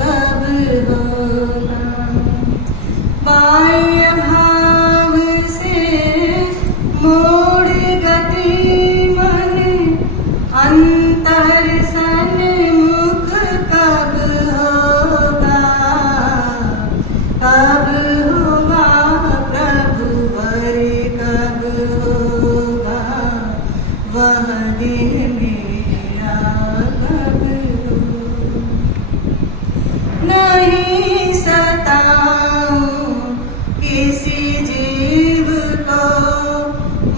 कब होगा। बाह्य भाव से मोड़ गति मन अंतर सन्मुख कब होगा। कब होगा प्रभु वर कब होगा। वह दिन मेरा कब होगा। नहीं सताऊं किसी जीव को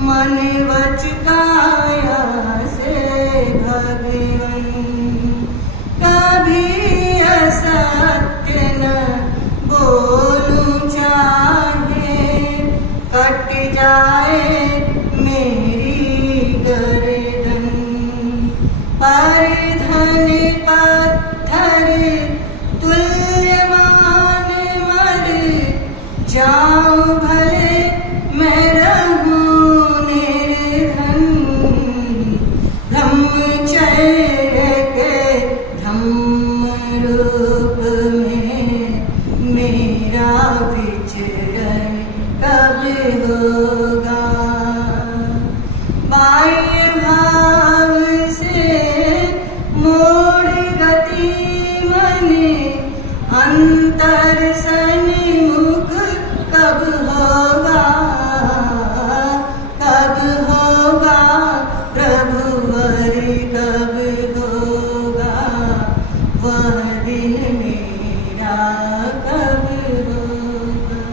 मन वच काया से भगवन। कभी असत्य न बोलूं चाहे कट जाए मेरी गर्दन। पर धन पत्थर तुल्य मान मर जाऊं भले मैं रहूं निर्धन। ब्रह्मचर्य के धम्म रूप में मेरा विचरण कब होगा। बाह्य भाव से मोड़ गति मन अंतर सन्मुख कब होगा। कब होगा प्रभु वर कब होगा। वह दिन मेरा कब होगा।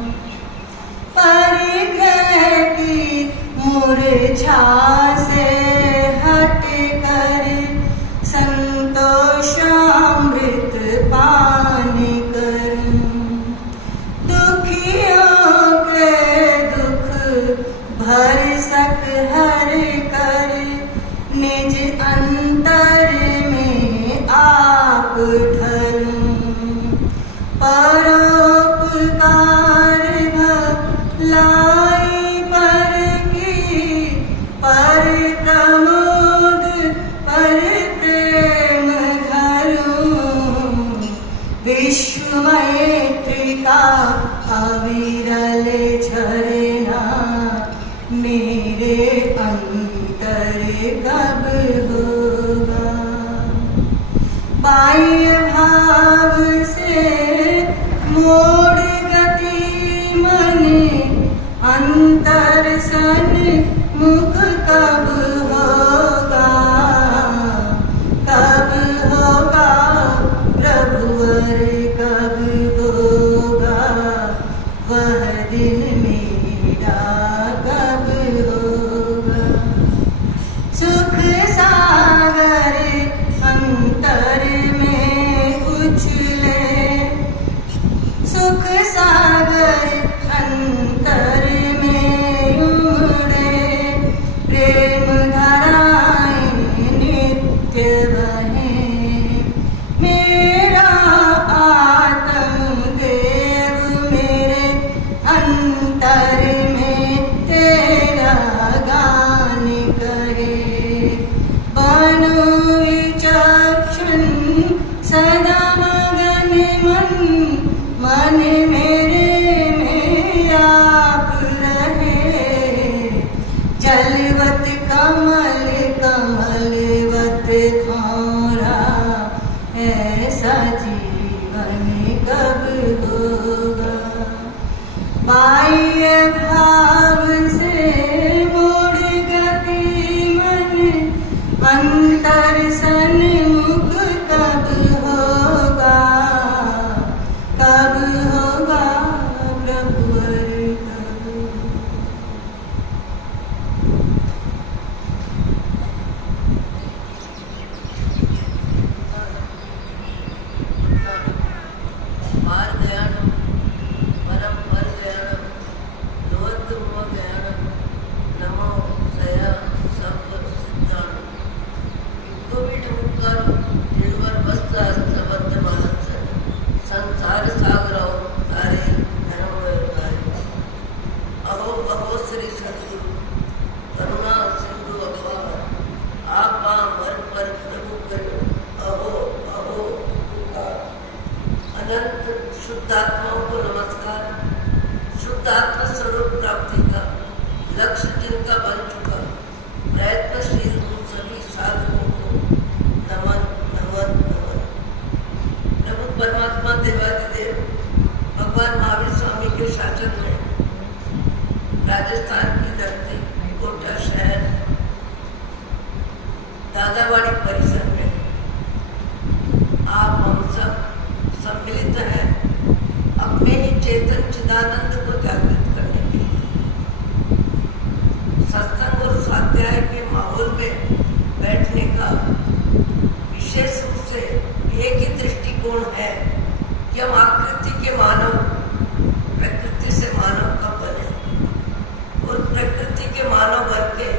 परिग्रह की मूर्छा से हट कर संतोषामृत पान करूं। दुखियों के दुख भर सक हर कर निज अंतर में आप ढलूं। परोपकार भलाई पर की पर प्रमोद पर प्रेम धरूं। विश्व मैत्री का अविरल झरना मेरे अंतर कब होगा। बाह्य भाव से मोड़ गति मन अंतर सन्मुख कब होगा। कब होगा प्रभु वर कब होगा। वह दिन मेरा कब होगा। सुख सागर अंतर में उछले। सुख सागर अंतर में उमड़े। प्रेम धाराएं नित्य बहे। मेरा आत्म देव मेरे अंतर में तेरा गान कहे। बनो विचक्षण सदा मगन मन मेरे में आप रहे। जलवत कमल कमलवत खौरा ऐसा जीवन कब होगा। बाह्य भाव से मोड़ गति मन अंतर सन्मुख कब होगा। कब होगा प्रभु वर कब। मार्गयानम परम परिजनम लोकद्रुम आत्माओं को नमस्कार। शुद्ध आत्म स्वरूप प्राप्ति का लक्ष्य जिनका बन चुका प्रयत्नशील उन सभी साधकों को नमन नमन नमन। प्रभु परमात्मा देवादिदेव भगवान महावीर स्वामी के शासन में राजस्थान की धरती कोटा शहर दादावाड़ी परिसर में आप हम सब सम्मिलित हैं अपने ही चेतन चिदानंद को जागृत करने के लिए। सत्संग और स्वाध्याय के माहौल में बैठने का विशेष रूप से एक ही दृष्टिकोण है कि हम आकृति के मानव प्रकृति से मानव कब बने और प्रकृति के मानव बन के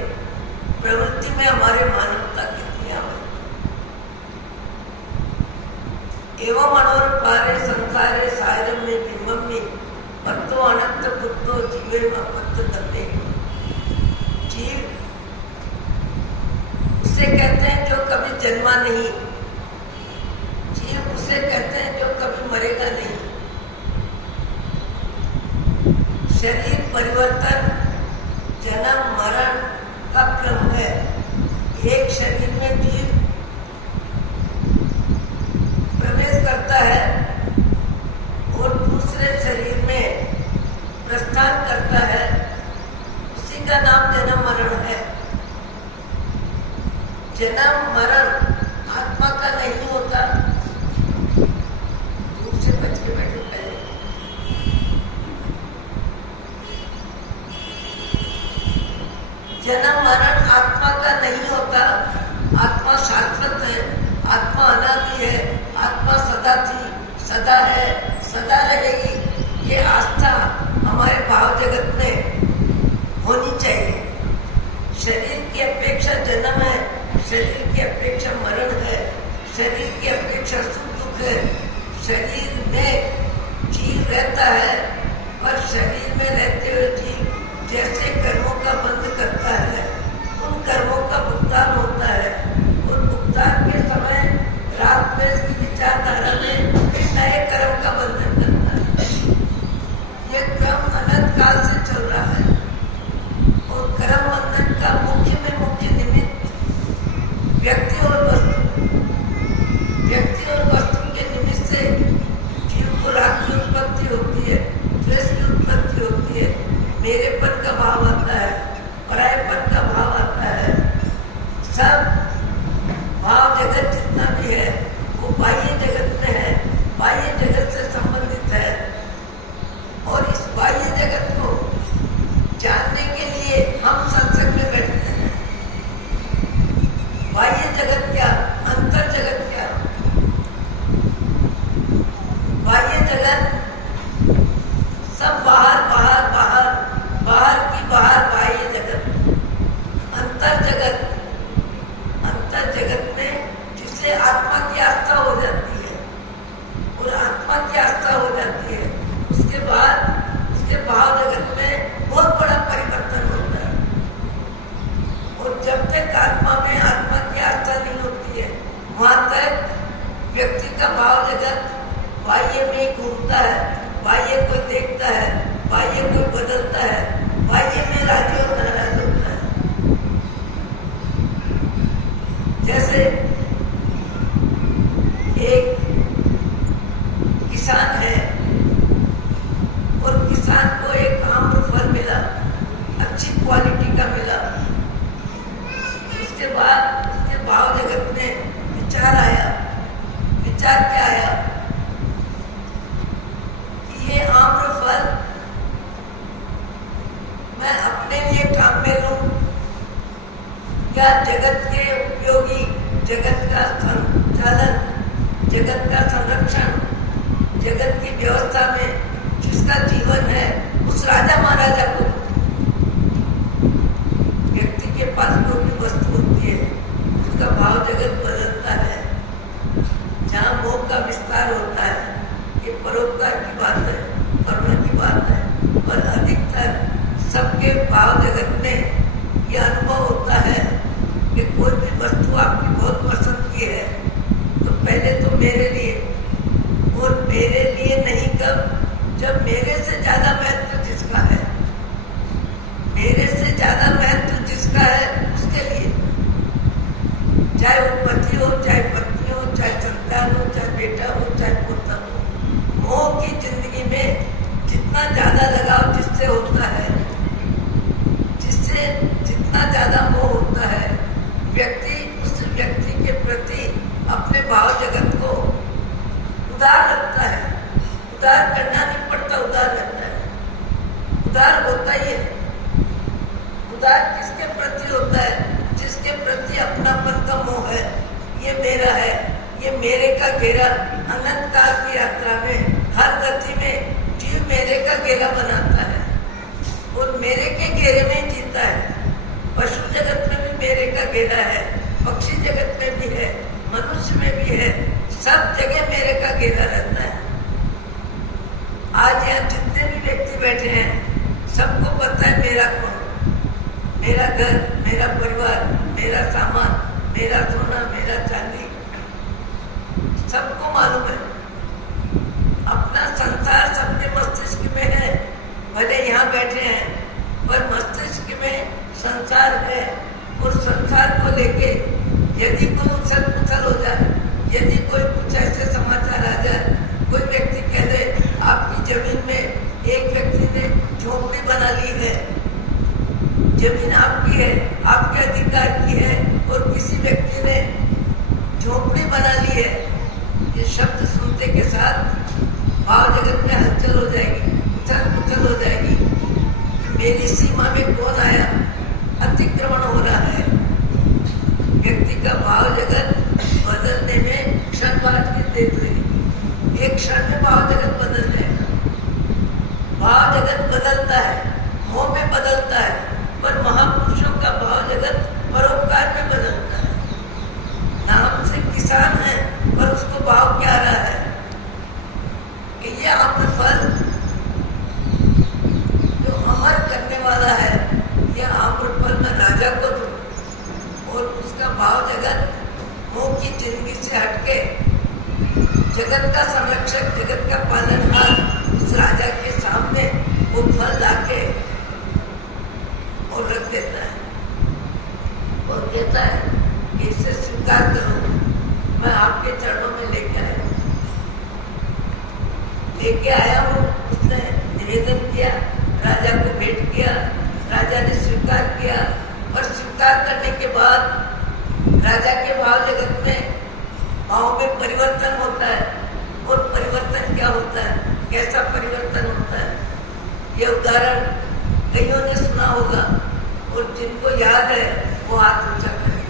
प्रवृत्ति में हमारे मानवता कितनी आवे। एवं मनोर पारे संसारे सायरम में बिंबम में पत्तो अनंत पुत्तो जीवे में पत्त दबे। जीव उसे कहते हैं जो कभी जन्मा नहीं, जीव उसे कहते हैं जो कभी मरेगा नहीं। शरीर परिवर्तन जन्म मरण का क्रम है। एक शरीर में जीव प्रवेश करता है और दूसरे शरीर में प्रस्थान करता है, उसी का नाम जन्म मरण है। जन्म मरण आत्मा का नहीं होता। दूर से बच के बैठे पहले जन्म मरण आत्मा का नहीं होता। आत्मा शाश्वत है, आत्मा अनादि है, आत्मा सदा थी, सदा है, सदा रहेगी। ये आस्था हमारे भाव जगत में होनी चाहिए। शरीर की अपेक्षा जन्म है, शरीर की अपेक्षा मरण है, शरीर की अपेक्षा सुख दुख है। शरीर में जीव रहता है, पर शरीर में रहते हुए जीव जैसे कर्मों का बंध करता है, उन कर्मों का भुगतान होता है। उन भुगतान के समय रात में इसकी विचारधारा में फिर नए कर्म का बंधन करता है। ये क्रम अनंत काल से चल रहा है और कर्म बंधन का मुख्य में मुख्य निमित्त व्यक्ति और वस्तु, व्यक्ति और वस्तु के निमित्त से जीव को राग की उत्पत्ति होती है, द्वेष की उत्पत्ति होती है, मेरेपन का भाव आता है, परायपन का भाव आता है। सब भाव जगत जितना भी है वो बाह्य जगत में है, बाह्य जगत से संबंधित है। और इस बाह्य जगत को जानने के लिए हम सत्संग में बैठते हैं। बाह्य जगत क्या, अंतर जगत क्या? बाह्य जगत सब बाहर बाहर बाहर बाहर की बाहर बाह्य जगत। अंतर जगत, अंतर जगत में जिससे आत्मा की आस्था हो जाती है और आत्मा की आस्था हो जाती है, उसके बाद उसके भाव जगत में बहुत बड़ा परिवर्तन होता है। और जब तक आत्मा में आत्मा की आस्था नहीं होती है, वहां तक व्यक्ति का भाव जगत बाह्य में घूमता है, बाह्य कोई देखता है, बाह्य कोई बदलता है, बाह्य में राजी और नाराज होता है। जैसे एक किसान है और किसान को एक आम फल मिला, अच्छी क्वालिटी का मिला। उसके बाद उसके भाव जगत में विचार आया। विचार क्या आया कि ये आम्र फल मैं अपने लिए काम में लूं या जगत के उपयोगी, जगत का संचालन, जगत का संरक्षण, जगत की व्यवस्था में जिसका जीवन है उस राजा महाराजा को। व्यक्ति के पास कोई भी वस्तु होती है, उसका भाव जगत बदलता है। जहाँ मोह का विस्तार होता है, ये परोपकार की बात है, करुणा की बात है, पर अधिकतर सबके भाव जगत में यह अनुभव होता है कि कोई भी वस्तु आपकी बहुत पसंद की है तो पहले तो मेरे लिए, और मेरे लिए नहीं कब उधार करना नहीं पड़ता, उधार रहता है। उधार होता ही है। उधार किसके प्रति होता है? जिसके प्रति अपनापन का मोह है। ये मेरा है, ये मेरे का घेरा। अनंत काल की यात्रा में हर गति में जीव मेरे का घेरा बनाता है और मेरे के घेरे में जीता है। पशु जगत में भी मेरे का घेरा है, पक्षी जगत में भी है, मनुष्य में भी है, सब जगह मेरे का घेरा रहता है। आज यहाँ जितने भी व्यक्ति बैठे हैं सबको पता है मेरा कौन, मेरा घर, मेरा परिवार, मेरा सामान, मेरा सोना, मेरा चांदी, सबको मालूम है। अपना संसार सबके मस्तिष्क में है। भले यहाँ बैठे हैं पर मस्तिष्क में संसार है और संसार को लेके यदि कोई उछल पुछल हो जाए, यदि कोई कुछ ऐसे समाचार आ जाए, कोई व्यक्ति कह दे आपकी जमीन में एक व्यक्ति ने झोपड़ी बना ली है, जमीन आपकी है, आपके अधिकार की है और किसी व्यक्ति ने झोपड़ी बना ली है, ये शब्द सुनते के साथ भाव जगत में हलचल हो जाएगी, उछल पुछल हो जाएगी। मेरी सीमा में कौन आया? अतिक्रमण हो रहा है। व्यक्ति का भाव जगत बदलने में क्षण बाद की देर लगेगी। एक क्षण में भाव जगत बदल जाएगा। भाव जगत बदलता है, मोह में बदलता है, पर महापुरुषों का भाव जगत परोपकार में बदलता है। नाम से किसान है पर उसको भाव क्या रहा है कि ये अमर फल जो अमर करने वाला है, यह अमर फल मैं राजा को दूं। और उसका भाव जगत मोह की जिंदगी से हटके जगत का संरक्षक, जगत का पालनहार उस राजा के सामने वो फल लाके और रख देता है और कहता है कि इसे स्वीकार करो, मैं आपके चरणों में लेके आया हूँ। उसने निवेदन किया, राजा को भेंट किया, राजा ने स्वीकार किया और स्वीकार करने के बाद राजा के भाव जगत में भाव में परिवर्तन होता है। और परिवर्तन क्या होता है, कैसा परिवर्तन होता है, यह उदाहरण कईयों ने सुना होगा और जिनको याद है वो हाथ ऊंचा करें।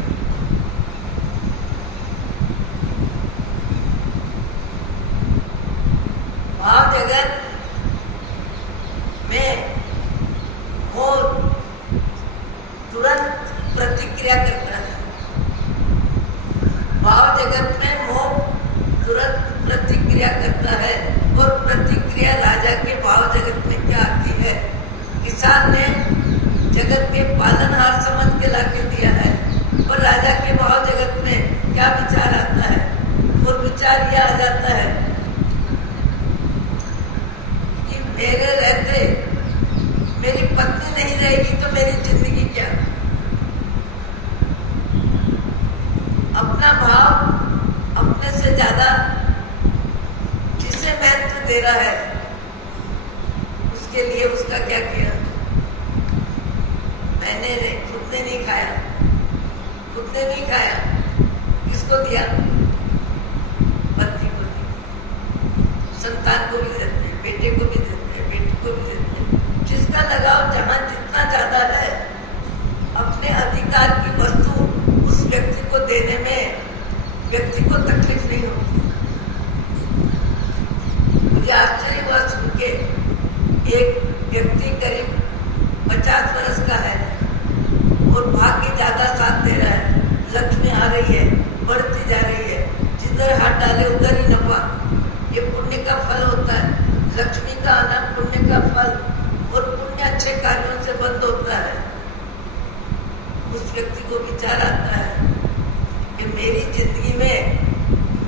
भाव जगत में मोह तुरंत प्रतिक्रिया करता है। भाव जगत में मोह तुरंत प्रतिक्रिया करता है और प्रतिक्रिया राजा के भाव जगत में क्या आती है? किसान ने जगत के पालनहार समझ के लाके दिया है और राजा के भाव जगत में क्या विचार आता है? और विचार यह आ जाता है कि मेरे रहते मेरी पत्नी नहीं रहेगी तो मेरी जिंदगी क्या? अपना भाव अपने से ज्यादा जिसे महत्व दे रहा है उसके लिए उसका क्या किया? मैंने खुद ने नहीं खाया, खुद ने नहीं खाया, किसको दिया? पत्नी को दिया, संतान को भी देते हैं, बेटे को भी देते हैं, बेटी को भी देते हैं। जिसका लगाव जहां जितना ज्यादा है, अपने अधिकार की वस्तु उस व्यक्ति को देने में व्यक्ति को तकलीफ नहीं होती। मुझे आश्चर्य हुआ सुन के, एक व्यक्ति करीब 50 वर्ष का है और भाग्य ज्यादा साथ दे रहा है, लक्ष्मी आ रही है, बढ़ती जा रही है, जिधर हाथ डाले उधर ही नफा। ये पुण्य का फल होता है, लक्ष्मी का आना पुण्य का फल, और पुण्य अच्छे कार्यों से बंद होता है। उस व्यक्ति को विचार आता है कि मेरी जिंदगी में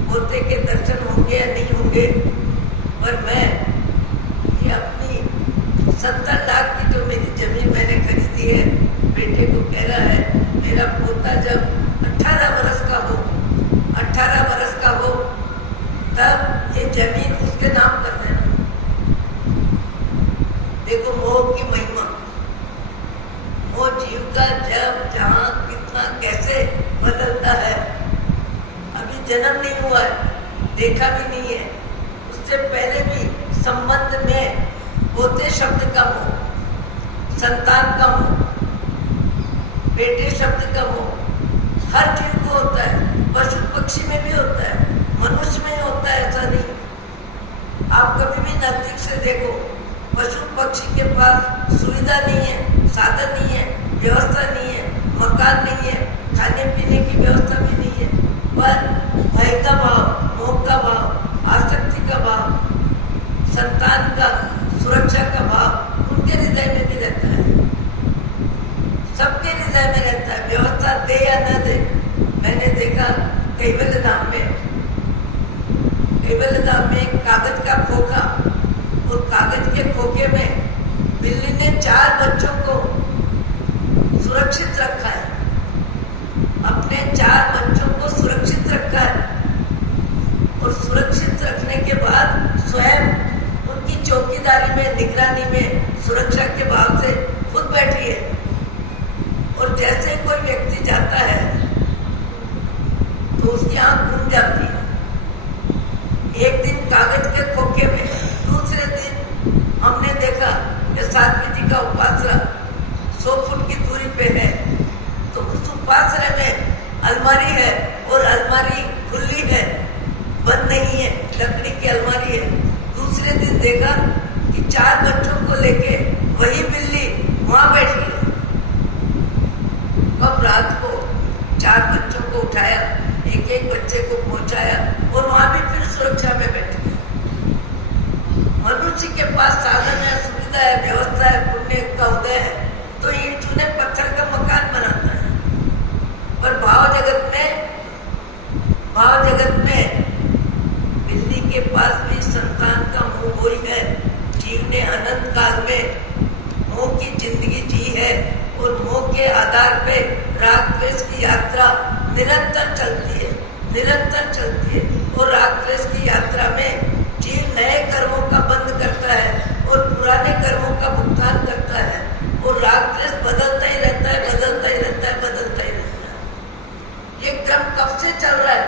पोते के दर्शन होंगे या नहीं होंगे, पर मैं ये अपनी 70 लाख की जो मेरी जमीन मैंने खरीदी है, बेटे को कह रहा है मेरा पोता जब 18 वर्ष का हो, 18 वर्ष का हो तब ये जमीन उसके नाम कर देना। देखो मोह की महिमा, मोह जीव का जब जहां कितना कैसे बदलता है। अभी जन्म नहीं हुआ है, देखा भी नहीं है, उससे पहले भी संबंध में पोते शब्द का मोह, संतान का मोह, बेटे शब्द का मोह हर जीव को होता है। पशु पक्षी में भी होता है, मनुष्य में होता है, ऐसा नहीं। आप कभी भी नजदीक से देखो, पशु पक्षी के पास सुविधा नहीं है, साधन नहीं है, व्यवस्था नहीं है, मकान नहीं है, खाने पीने की व्यवस्था भी नहीं है, पर भय का भाव, मोह का भाव, आसक्ति का भाव, संतान का, सुरक्षा का भाव उनके हृदय में भी रहता है। सबके हृदय में रहता है, व्यवस्था दे या न दे। मैंने देखा कैवल्य धाम में एक कागज का खोखा, और कागज के खोखे में बिल्ली ने 4 बच्चों को सुरक्षित रखा है, अपने 4 बच्चों को सुरक्षित रखा है, और सुरक्षित रखने के बाद स्वयं उनकी चौकीदारी में, निगरानी में, सुरक्षा के भाव से खुद बैठी है। और जैसे कोई व्यक्ति जाता है तो उसकी आंख घूम जाती है। एक दिन कागज के खोखे में, दूसरे दिन हमने देखा कि साध्वी जी का उपासरा 100 फुट की दूरी पे है, तो उस उपासरा में अलमारी है, और अलमारी खुली है, बंद नहीं है, लकड़ी की अलमारी है। दूसरे दिन देखा कि 4 बच्चों को लेके वही बिल्ली वहां बैठी है। अब रात को 4 बच्चों को उठाया, एक एक बच्चे को पहुंचाया, और वहां भी फिर सुरक्षा में बैठी है। मनुष्य के पास साधन है, सुविधा है, व्यवस्था है, पुण्य का उदय है, तो ईंट चूने पत्थर का मकान बनाता है। पर भाव जगत में बिल्ली के पास भी संतान का मोह वही है। जीव ने अनंत काल में मोह की जिंदगी जी है, और मोह के आधार पे राग द्वेष की यात्रा निरंतर चलती है। और राग द्वेष की यात्रा में जीव नए कर्मों का बंध करता है और पुराने कर्मों का भुगतान करता है, और राग द्वेष बदलता ही रहता है। ये क्रम कब से चल रहा है?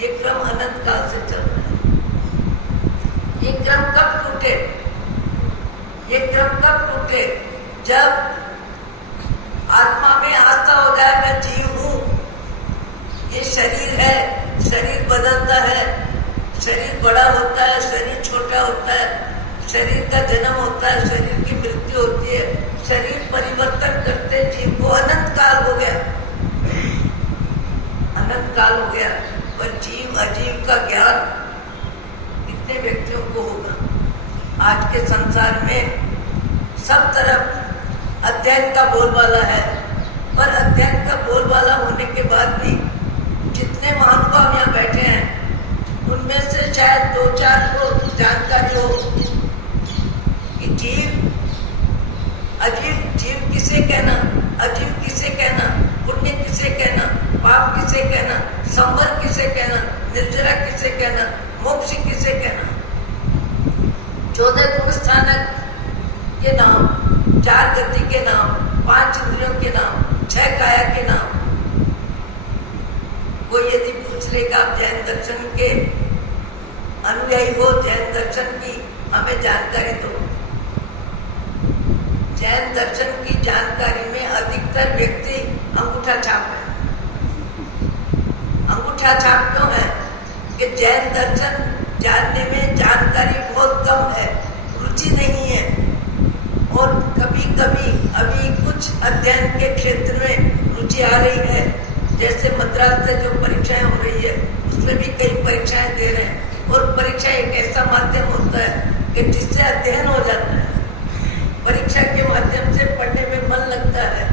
ये क्रम अनंत काल से चल रहा है। ये क्रम कब टूटे? जब आत्मा में आस्था हो जाए, मैं जीव हूं, ये शरीर है, शरीर बदलता है, शरीर बड़ा होता है, शरीर छोटा होता है, शरीर का जन्म होता है, शरीर की मृत्यु होती है, शरीर परिवर्तन करते जीव को अनंत काल हो गया। पर जीव अजीव का ज्ञान कितने व्यक्तियों को होगा? आज के संसार में सब तरफ अध्ययन का बोलबाला है, पर अध्ययन का बोलबाला होने के बाद भी जितने महानुभाव यहाँ बैठे हैं, उनमें से शायद 2-4 को जानकारी हो कि जीव किसे कहना, अजीव किसे कहना, पुण्य किसे कहना, पाप किसे कहना, संवर किसे कहना, निर्जरा किसे कहना, मोक्ष किसे कहना। 14 गुण स्थानक के नाम, 4 गति के नाम, 5 इंद्रियों के नाम, 6 काया के नाम। कोई यदि पूछ लेगा आप जैन दर्शन के अनुयायी हो, जैन दर्शन की हमें जानकारी दो। जैन दर्शन की जानकारी में अधिकतर व्यक्ति अंगूठा छाप है। अंगूठा छाप क्यों है? कि जैन दर्शन जानने में जानकारी बहुत कम है, रुचि नहीं है, और कभी कभी अभी कुछ अध्ययन के क्षेत्र में रुचि आ रही है। जैसे मद्रास से जो परीक्षाएं हो रही है, उसमें भी कई परीक्षाएं दे रहे हैं, और परीक्षा एक ऐसा माध्यम होता है कि जिससे अध्ययन हो जाता है। परीक्षा के माध्यम से पढ़ने में मन लगता है,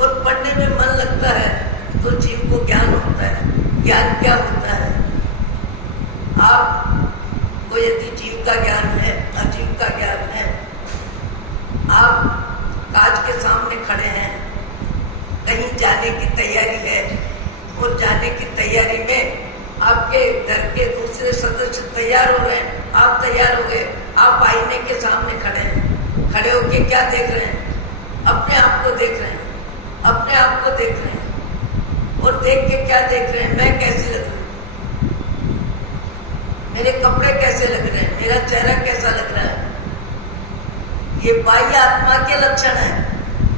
और पढ़ने में मन लगता है तो जीव को ज्ञान होता है। ज्ञान क्या होता है? आपको यदि जीव का ज्ञान है, अजीव का ज्ञान है, आप कांच के सामने खड़े हैं, कहीं जाने की तैयारी है, और जाने की तैयारी में आपके घर के दूसरे सदस्य तैयार हो रहे हैं, आप तैयार हो गए, आप आईने के सामने खड़े हैं। खड़े होके क्या देख रहे हैं? अपने आप को देख रहे हैं, और देख के क्या देख रहे हैं? मैं कैसी लग रही हूँ? मेरे कपड़े कैसे लग रहे हैं, मेरा चेहरा कैसा लग रहा है। ये बाह्य आत्मा के लक्षण है।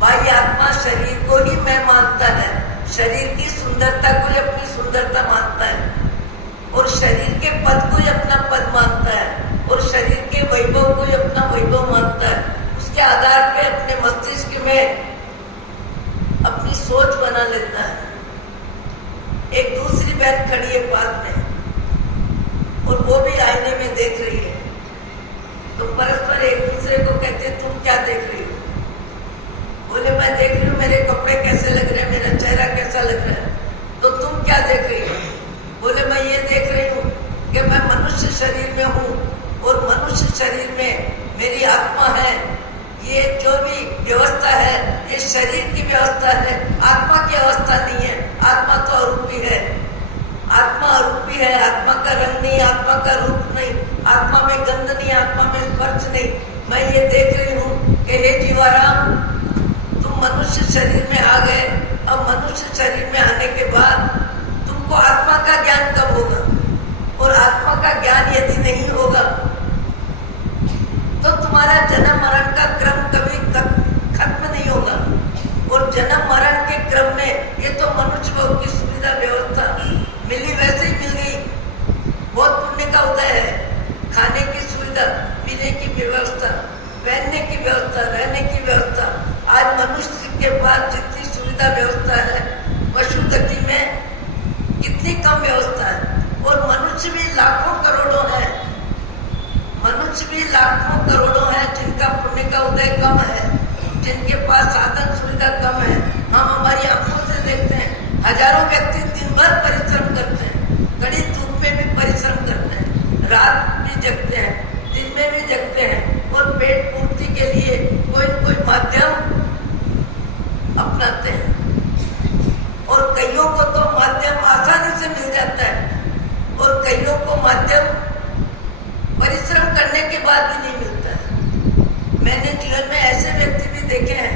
बाह्य आत्मा शरीर को ही मैं मानता है, शरीर की सुंदरता को ही अपनी सुंदरता मानता है, और शरीर के पद को ही अपना पद मानता है, और शरीर के वैभव को ही अपना वैभव मानता है। उसके आधार पे अपने मस्तिष्क में अपनी सोच बना लेता है। एक दूसरी बहन खड़ी है पास में, और वो भी आईने में देख रही है। तो परस्पर एक दूसरे को कहते हैं, तुम क्या देख रही हो? बोले, मैं देख रही हूँ मेरे कपड़े कैसे लग रहे हैं, मेरा चेहरा कैसा लग रहा है। तो तुम क्या देख रही हो? बोले, मैं ये देख रही हूँ कि मैं मनुष्य शरीर में हूँ, और मनुष्य शरीर में मेरी आत्मा है। ये जो भी व्यवस्था है ये शरीर की व्यवस्था है, आत्मा की अवस्था नहीं है। आत्मा तो अरूपी है, आत्मा अरूपी है। आत्मा का रंग नहीं, आत्मा का रूप नहीं, आत्मा में गंध नहीं, आत्मा में स्पर्श नहीं। मैं ये देख रही हूँ कि हे जीवाराम, तुम मनुष्य शरीर में आ गए। अब मनुष्य शरीर में आने के बाद तुमको आत्मा का ज्ञान कब होगा? और आत्मा का ज्ञान यदि नहीं होगा तो तुम्हारा जन्म मरण का क्रम कभी खत्म नहीं होगा। और जन्म मरण के क्रम में ये तो मनुष्य भाव की सुविधा व्यवस्था मिली, वैसे ही मिल गई। बहुत पुण्य का उदय है। खाने की सुविधा, पीने की व्यवस्था, पहनने की व्यवस्था, रहने की व्यवस्था। आज मनुष्य के पास जितनी सुविधा व्यवस्था है, पशु गति में कितनी कम व्यवस्था है। और मनुष्य भी लाखों करोड़ों है, मनुष्य भी लाखों करोड़ों है जिनका पुण्य का उदय कम है, जिनके पास साधन सुविधा कम है। हम हमारी आंखों से देखते हैं, हजारों व्यक्ति दिन भर परिश्रम करते हैं, कड़ी धूप में भी परिश्रम करते हैं, रात भी जगते हैं, दिन में भी जगते हैं, और पेट पूर्ति के लिए कोई न कोई माध्यम अपनाते हैं। और कईयों को तो माध्यम आसानी से मिल जाता है, और कईयों को माध्यम परिश्रम करने के बाद भी नहीं मिलता है। मैंने जीवन में ऐसे व्यक्ति भी देखे हैं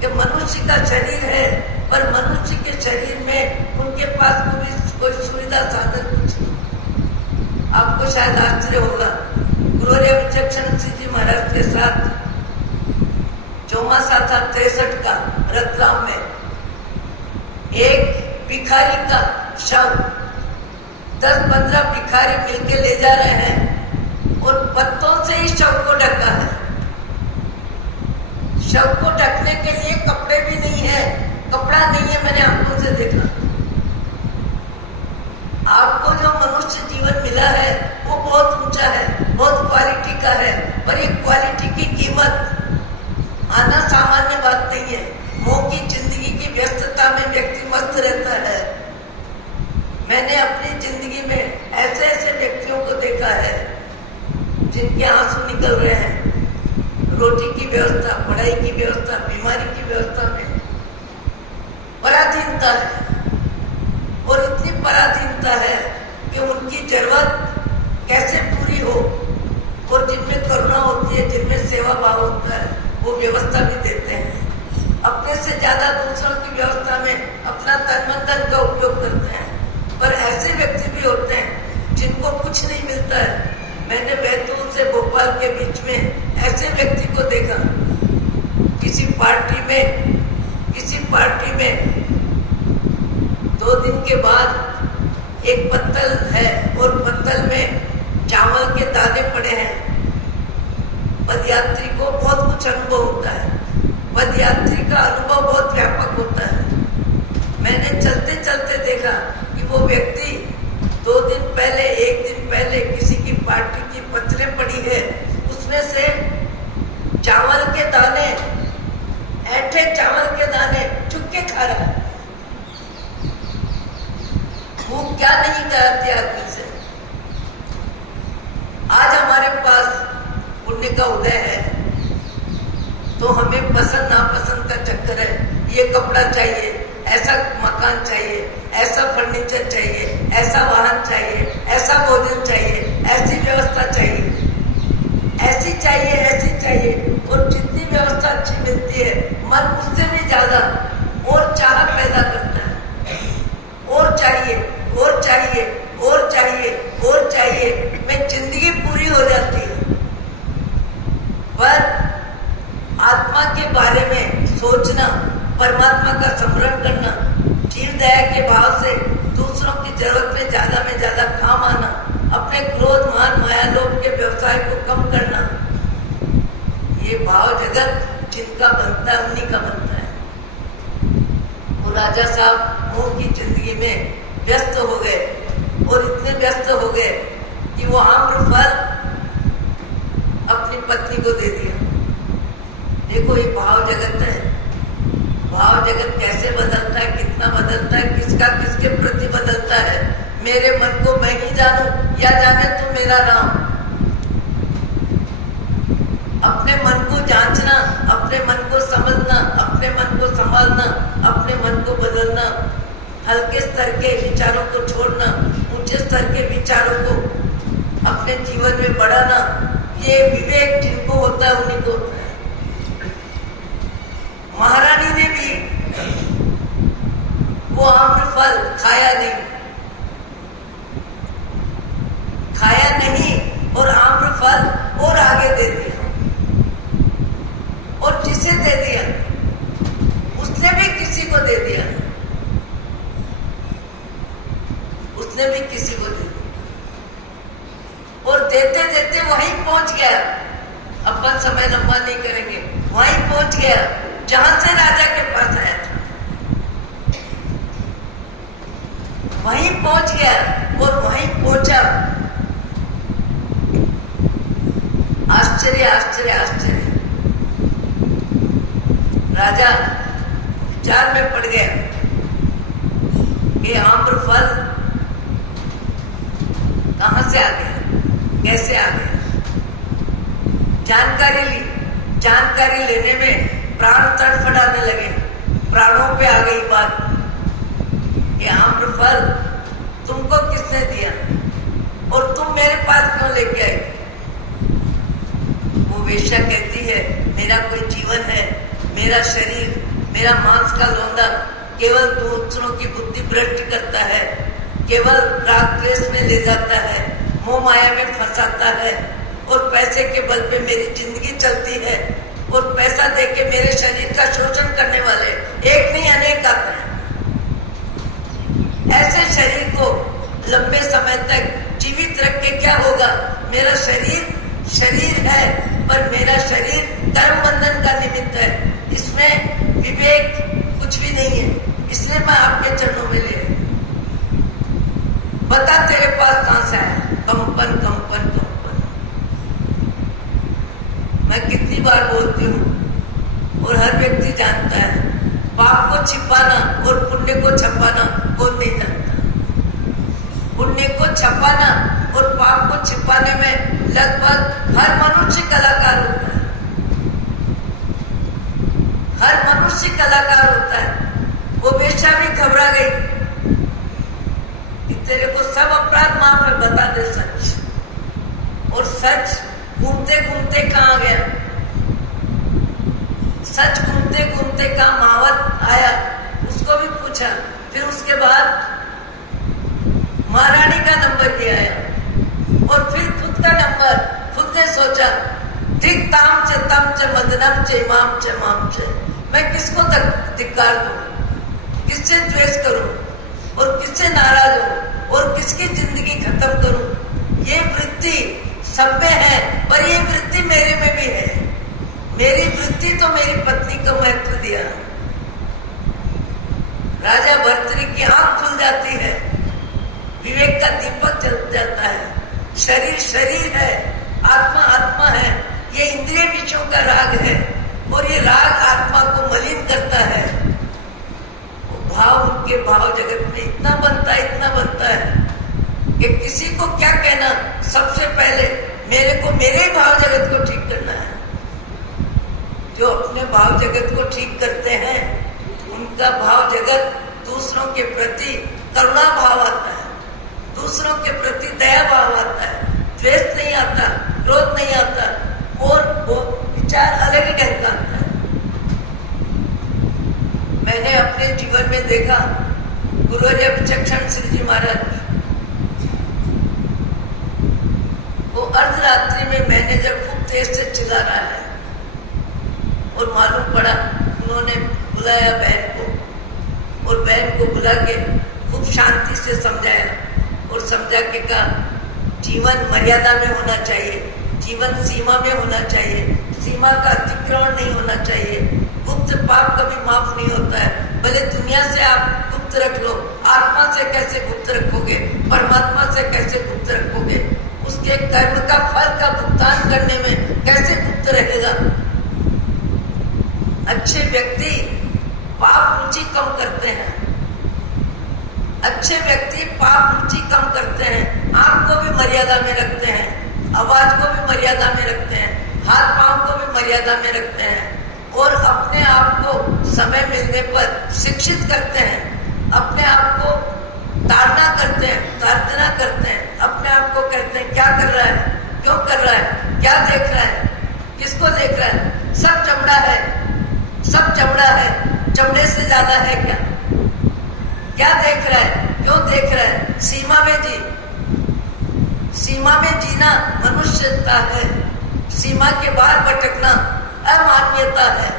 कि मनुष्य का शरीर है, पर मनुष्य के शरीर में उनके पास कोई सुविधा साधन कुछ नहीं। आपको शायद आश्चर्य होगा, गुरुदेव विचक्षण सिंह जी महाराज के साथ चौमासा था 63 का रतलाम में, एक भिखारी का शव 10-15 भिखारी मिलके ले जा रहे हैं, और पत्तों से ही शव को ढका है। शव को ढकने के लिए कपड़े भी नहीं है, कपड़ा नहीं है, मैंने आंखों से देखा। आपको जो मनुष्य जीवन मिला है वो बहुत ऊंचा है, बहुत क्वालिटी का है, पर ये क्वालिटी की कीमत आना सामान्य बात नहीं है। मोह की जिंदगी की व्यस्तता में व्यक्ति मस्त रहता है। मैंने अपनी जिंदगी में ऐसे ऐसे व्यक्तियों को देखा है जिनके आंसू निकल रहे हैं। रोटी की व्यवस्था, पढ़ाई की व्यवस्था, बीमारी की व्यवस्था में पराधीनता है, और इतनी पराधीनता है कि उनकी जरूरत कैसे पूरी हो। और जिनमें करुणा होती है, जिनमें सेवा भाव होता है, वो व्यवस्था भी देते हैं। अपने से ज्यादा दूसरों की व्यवस्था में अपना तन मन धन का उपयोग करते हैं। पर ऐसे व्यक्ति भी होते हैं जिनको कुछ नहीं मिलता है। मैंने बैतूल से भोपाल के बीच में ऐसे व्यक्ति को देखा, किसी पार्टी में 2 दिन के बाद एक पत्तल है, और पत्तल में चावल के दाने पड़े हैं। पदयात्री को बहुत कुछ अनुभव होता है, पदयात्री का अनुभव बहुत व्यापक होता है। मैंने चलते चलते देखा कि वो व्यक्ति 2 दिन पहले, 1 दिन पहले किसी की पार्टी की पत्थरें पड़ी है, उसमें से चावल के दाने, ऐठे चावल के दाने चुप के खा रहा है। भूख क्या नहीं कहती आदमी से। आज हमारे पास पुण्य का उदय है, तो हमें पसंद नापसंद का चक्कर है। ये कपड़ा चाहिए, ऐसा मकान चाहिए, ऐसा फर्नीचर चाहिए, ऐसा वाहन चाहिए, ऐसा भोजन चाहिए, ऐसी व्यवस्था चाहिए, ऐसी चाहिए, ऐसी चाहिए। और जितनी व्यवस्था अच्छी मिलती है, मन उससे भी ज्यादा और चाह पैदा करता है। और चाहिए, और चाहिए, और चाहिए, और चाहिए। परमात्मा का स्मरण करना, जीव दया के भाव से दूसरों की जरूरत में ज्यादा काम आना, अपने क्रोध मान माया लोभ के व्यवसाय को कम करना, ये भाव जगत जिनका बनता है उन्हीं का बनता है। वो राजा साहब मोह की जिंदगी में व्यस्त हो गए और इतने व्यस्त हो गए कि वो आम्रफल अपनी पत्नी को दे दिया। देखो ये भाव जगत है। भाव जगत कैसे बदलता है, कितना बदलता है, किसका किसके प्रति बदलता है। मेरे मन को मैं ही जानूं या जाने तू मेरा राम। अपने मन को जांचना, अपने मन को समझना, अपने मन को संभालना, अपने मन को बदलना, हल्के स्तर के विचारों को छोड़ना, ऊंचे स्तर के विचारों को अपने जीवन में बढ़ाना, ये विवेक जिनको होता है उन्हीं को होता है। महारानी ने भी वो आम्रफल खाया नहीं और आम्रफल और आगे दे दिया। और जिसे दे दिया उसने भी किसी को दे दिया, उसने भी किसी को दे दिया और देते देते वहीं पहुंच गया। अपन समय लंबा नहीं करेंगे, वहीं पहुंच गया जहां से राजा के पास आया था। वहीं पहुंच गया और वहीं पहुंचा। आश्चर्य आश्चर्य आश्चर्य। राजा विचार में पड़ गया कि आम्रफल कहां से आ गया, कैसे आ गया। जानकारी ली, जानकारी लेने में प्राण तड़फड़ाने लगे, प्राणों पे आ गई बात कि आम्रफल तुमको किसने दिया और तुम मेरे पास क्यों लेके आए। वो वेश्या कहती है मेरा कोई जीवन है, मेरा शरीर, मेरा मांस का लौंदा केवल दूसरों की बुद्धि भ्रष्ट करता है, केवल राग द्वेष में ले जाता है, मोह माया में फंसाता है और पैसे के बल पे मेरी जिंदगी चलती है और पैसा देके मेरे शरीर का शोषण करने वाले एक नहीं अनेक आते हैं। ऐसे शरीर को लंबे समय तक जीवित रख के क्या होगा। मेरा शरीर शरीर है पर मेरा शरीर कर्म बंधन का निमित्त है, इसमें विवेक कुछ भी नहीं है। इसलिए मैं आपके चरणों में ले बता तेरे पास कहां से आया। कंपन कंपन कंपन। मैं कितनी बार बोलती हूँ और हर व्यक्ति जानता है, पाप को छिपाना और पुण्य को छपाना कौन नहीं जानता। पुण्य को छपाना और पाप को छिपाने में लगभग हर मनुष्य कलाकार होता है। हर मनुष्य कलाकार होता है। वो वेश्या भी घबरा गई कि तेरे को सब अपराध माफ है, बता दे सच। और सच घूमते घूमते कहाँ गया। सच घूमते घूमते कहाँ मावत आया, उसको भी पूछा। फिर उसके बाद महारानी का नंबर भी आया और फिर खुद का नंबर। खुद ने सोचा धिक ताम च तम च मदनम च इमाम च माम च। मैं किसको तक धिक्कार दूं, किससे द्वेष करूं और किससे नाराज हूं और किसकी जिंदगी खत्म करूं। ये वृत्ति सब में है पर ये वृत्ति मेरे में भी है। मेरी वृत्ति तो मेरी पत्नी को महत्व दिया। राजा भर्तृहरि की आंख खुल जाती है, विवेक का दीपक जल जाता है। शरीर शरीर है, आत्मा आत्मा है। ये इंद्रिय विषयों का राग है और ये राग आत्मा को मलिन करता है। भाव उनके भाव जगत में इतना बनता है कि किसी को क्या कहना, सबसे पहले मेरे को मेरे ही भाव जगत को ठीक करना है। जो अपने भाव जगत को ठीक करते हैं उनका भाव जगत दूसरों के प्रति करुणा भाव आता है, दूसरों के प्रति दया भाव आता है, द्वेष नहीं आता, क्रोध नहीं आता और वो विचार अलग ही ढंग का आता है। मैंने अपने जीवन में देखा गुरुवर्य विचक्षण श्री जी महाराज, वो अर्धरात्रि में मैनेजर खूब तेज से चिल्ला रहा है और मालूम पड़ा उन्होंने बुलाया बहन को, और बहन को बुला के खूब शांति से समझाया और समझा के कहा जीवन मर्यादा में होना चाहिए, जीवन सीमा में होना चाहिए, सीमा का अतिक्रमण नहीं होना चाहिए। गुप्त पाप कभी माफ नहीं होता है। भले दुनिया से आप गुप्त रख लो, आत्मा से कैसे गुप्त रखोगे, परमात्मा से कैसे गुप्त रखोगे, उसके कर्म का फल का भुगतान करने में कैसे गुप्त रहेगा। अच्छे व्यक्ति पाप रुचि कम करते हैं, अच्छे व्यक्ति पाप रुचि कम करते हैं, आंख को भी मर्यादा में रखते हैं, आवाज को भी मर्यादा में रखते हैं, हाथ पांव को भी मर्यादा में रखते हैं, और अपने आप को समय मिलने पर शिक्षित करते हैं, अपने आप को ताड़ना करते हैं, ताड़ना करते हैं, अपने आप को कहते हैं क्या कर रहा है, क्यों कर रहा है, क्या देख रहा है, किसको देख रहा है, सब चमड़ा है, सब चमड़ा है, चमड़े से ज्यादा है क्या, क्या देख रहा है, क्यों देख रहा है। सीमा में जी, सीमा में जीना मनुष्यता है, सीमा के बाहर भटकना अमानवीयता है।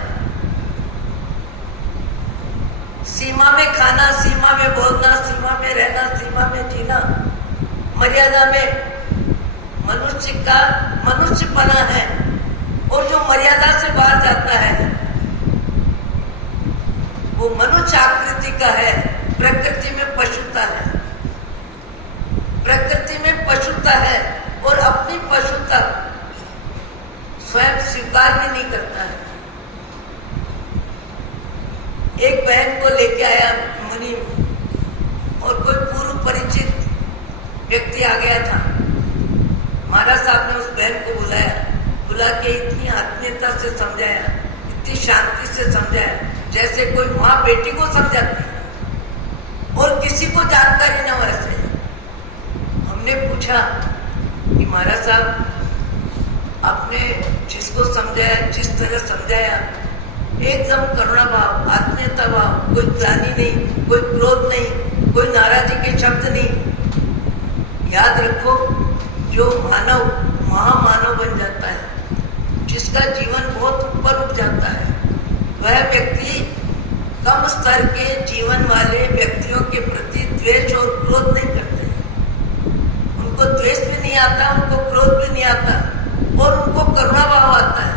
सीमा में खाना, सीमा में बोलना, सीमा में रहना, सीमा में जीना, मर्यादा में मनुष्य का मनुष्यपना है। और जो मर्यादा से बाहर जाता है वो मनुष्य आकृति का है, प्रकृति में पशुता है, प्रकृति में पशुता है, और अपनी पशुता स्वयं स्वीकार भी नहीं करता है। एक बहन को लेके आया मुनि, और कोई पूर्व परिचित व्यक्ति आ गया था। महाराज साहब ने उस बहन को बुलाया, बुला के इतनी आत्मीयता से समझाया, इतनी शांति से समझाया, जैसे कोई माँ बेटी को समझाती है, और किसी को जानकारी न हो ऐसे। हमने पूछा कि महाराज साहब आपने जिसको समझाया, जिस तरह समझाया, एकदम करुणा भाव, आत्मीयता भाव, कोई ग्लानि नहीं, कोई क्रोध नहीं, कोई नाराजगी के शब्द नहीं। याद रखो, जो मानव महामानव बन जाता है, जिसका जीवन बहुत ऊपर उठ जाता है, वह व्यक्ति कम स्तर के जीवन वाले व्यक्तियों के प्रति द्वेष और क्रोध नहीं करते। उनको द्वेष भी नहीं आता, उनको क्रोध भी नहीं आता, और उनको करुणा भाव आता है,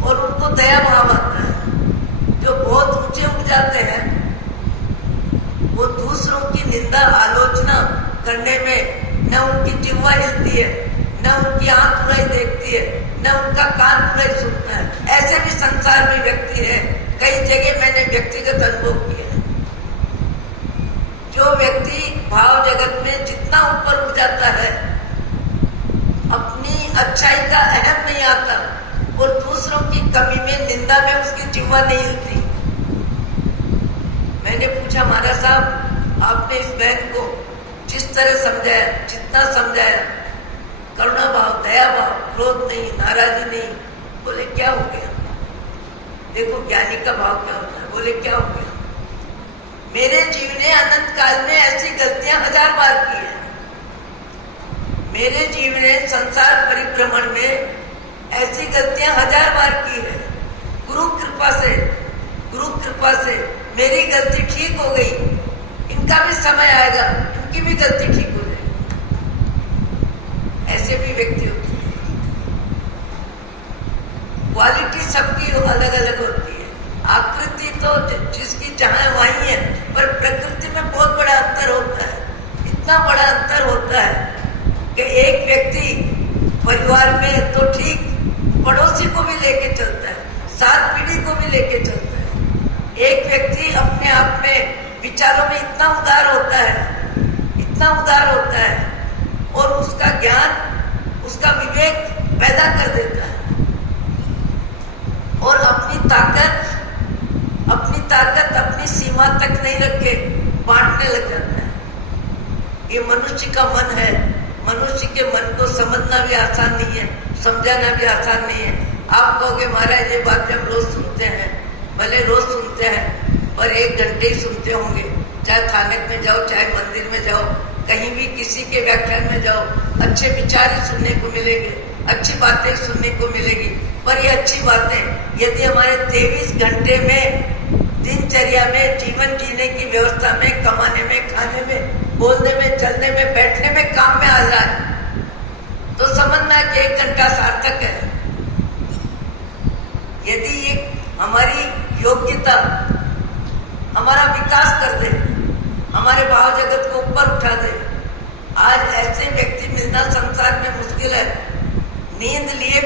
और उनको दया भाव आता है। जो बहुत ऊंचे उठ जाते हैं वो दूसरों की निंदा आलोचना करने में न उनकी जिह्वा हिलती है, न उनकी आंख बुराई देखती है, न उनका कान बुराई सुनता है। ऐसे भी संसार में व्यक्ति है, कई जगह मैंने व्यक्तिगत अनुभव किया है। जो व्यक्ति भाव जगत में जितना ऊपर उठ जाता है, अपनी अच्छाई का अहम नहीं आता, और दूसरों की कमी में, निंदा में उसकी जिह्वा नहीं हिलती। मैंने पूछा महाराज साहब आपने इस बहन को जिस तरह समझाया, जितना समझाया, करुणा भाव, दया भाव, क्रोध नहीं, नाराजगी नहीं, बोले क्या हो गया। देखो ज्ञानी का भाव क्या होता है। बोले क्या हो गया। मेरे जीव ने अनंत काल में ऐसी गलतियां 1000 बार की है। मेरे जीव ने संसार परिभ्रमण में ऐसी गलतियां 1000 बार की है। गुरु कृपा से मेरी गलती ठीक हो गई। इनका भी समय आएगा, इनकी भी गलती ठीक हो जाएगी। ऐसे भी व्यक्ति होते हैं। क्वालिटी सबकी अलग अलग होती है। आकृति तो जिसकी जहां वहीं है, पर प्रकृति में बहुत बड़ा अंतर होता है। इतना बड़ा अंतर होता है कि एक व्यक्ति परिवार में तो ठीक, पड़ोसी को भी लेके चलता है, सात पीढ़ी को भी लेके चलता है। एक व्यक्ति अपने आप में विचारों में इतना उदार होता है, इतना उदार होता है, और उसका ज्ञान, उसका विवेक पैदा कर देता है, और अपनी ताकत अपनी सीमा तक नहीं रख के बांटने लग जाता है। ये मनुष्य का मन है। मनुष्य के मन को समझना भी आसान नहीं है, समझाना भी आसान नहीं है। आप कहोगे महाराज ये बात हम रोज सुनते हैं, भले रोज सुनते हैं, पर 1 घंटे ही सुनते होंगे। चाहे थाने में जाओ, चाहे मंदिर में जाओ, कहीं भी किसी के व्याख्यान में जाओ, अच्छे विचार ही सुनने को मिलेंगे, अच्छी बातें सुनने को मिलेगी। पर ये अच्छी बातें यदि हमारे 23 घंटे में दिनचर्या में, जीवन जीने की व्यवस्था में, कमाने में, खाने में, बोलने में, चलने में, बैठने में, काम में आ जाए तो समझना कि 1 घंटा सार्थक है। यदि ये हमारी योग्यता हमारा विकास कर दे, हमारे भाव जगत को ऊपर उठा दे। आज ऐसे व्यक्ति मिलना संसार में मुश्किल है। नींद लिए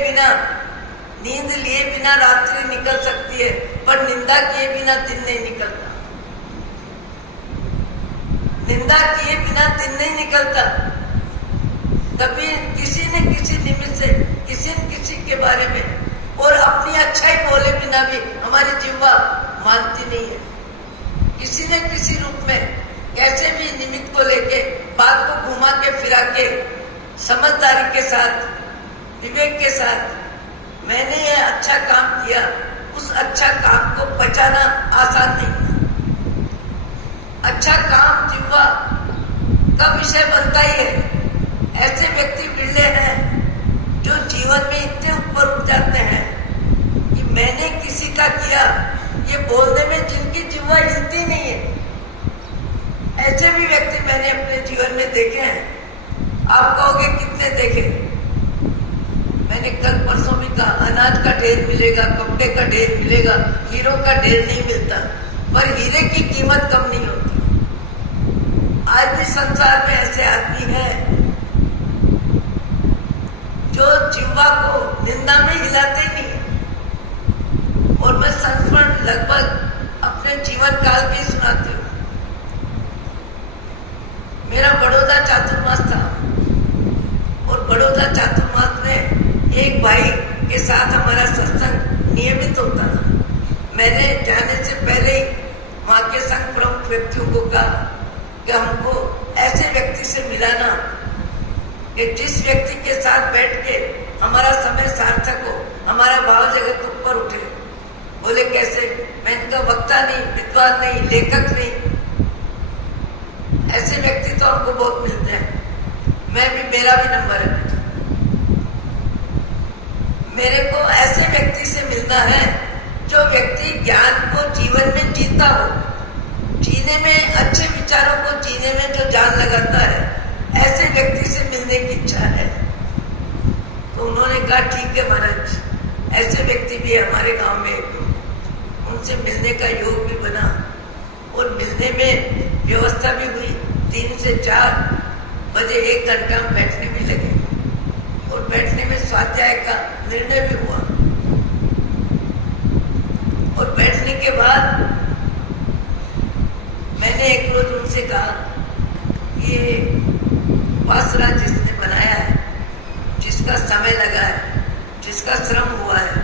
बिना रात्रि निकल सकती है, पर निंदा किए बिना दिन नहीं निकलता। निंदा किए बिना दिन नहीं निकलता। कभी किसी न किसी निमित्त से किसी न किसी के बारे में और अपनी अच्छाई बोले बिना भी हमारी जिह्वा मानती नहीं है। किसी न किसी रूप में कैसे भी निमित्त को लेके बात को घुमा के फिरा के समझदारी के साथ, विवेक के साथ मैंने ये अच्छा काम किया, उस अच्छा काम को बचाना आसान नहीं। अच्छा काम जिह्वा का विषय बनता ही है। ऐसे व्यक्ति बिरले हैं जो जीवन में इतने ऊपर उठ जाते हैं कि मैंने किसी का किया ये बोलने में जिनकी जिह्वा हिलती नहीं है, ऐसे भी व्यक्ति मैंने अपने जीवन में देखे हैं। आप कहोगे कितने देखे? मैंने कल परसों भी कहा, अनाज का ढेर मिलेगा, कपड़े का ढेर मिलेगा, हीरो का ढेर नहीं मिलता, पर हीरे की कीमत कम नहीं होती। आज भी संसार में ऐसे आदमी हैं जो जिह्वा को निंदा में हिलाते नहीं है। और मैं संस्मरण लगभग अपने जीवन काल की सुनाती हूँ। मेरा बड़ौदा चातुर्मास था और बड़ौदा चातुर्मास में एक भाई के साथ हमारा सत्संग नियमित होता था। मैंने जाने से पहले ही वहाँ के संघ प्रमुख व्यक्तियों को कहा कि हमको ऐसे व्यक्ति से मिलाना कि जिस व्यक्ति के साथ बैठ के हमारा समय सार्थक हो, हमारा भाव जगत ऊपर उठे। बोले कैसे? मैं इनका वक्ता नहीं, विद्वान नहीं, लेखक नहीं, ऐसे व्यक्ति तो हमको बहुत मिलते हैं। मेरा भी नंबर है। मेरे को ऐसे व्यक्ति से मिलना है जो व्यक्ति ज्ञान को जीवन में जीता हो, जीने में, अच्छे विचारों को जीने में जो जान लगाता है, ऐसे व्यक्ति से मिलने की इच्छा है। तो उन्होंने कहा ठीक है महाराज, ऐसे व्यक्ति भी हमारे गांव में, उनसे मिलने का योग भी बना और मिलने में व्यवस्था भी हुई। 3 से 4 बजे 1 घंटा बैठने भी लगे और बैठने में स्वाध्याय का निर्णय भी हुआ। और बैठने के बाद मैंने एक रोज उनसे कहा, ये वासरा जिसने बनाया है, जिसका समय लगा है, जिसका श्रम हुआ है,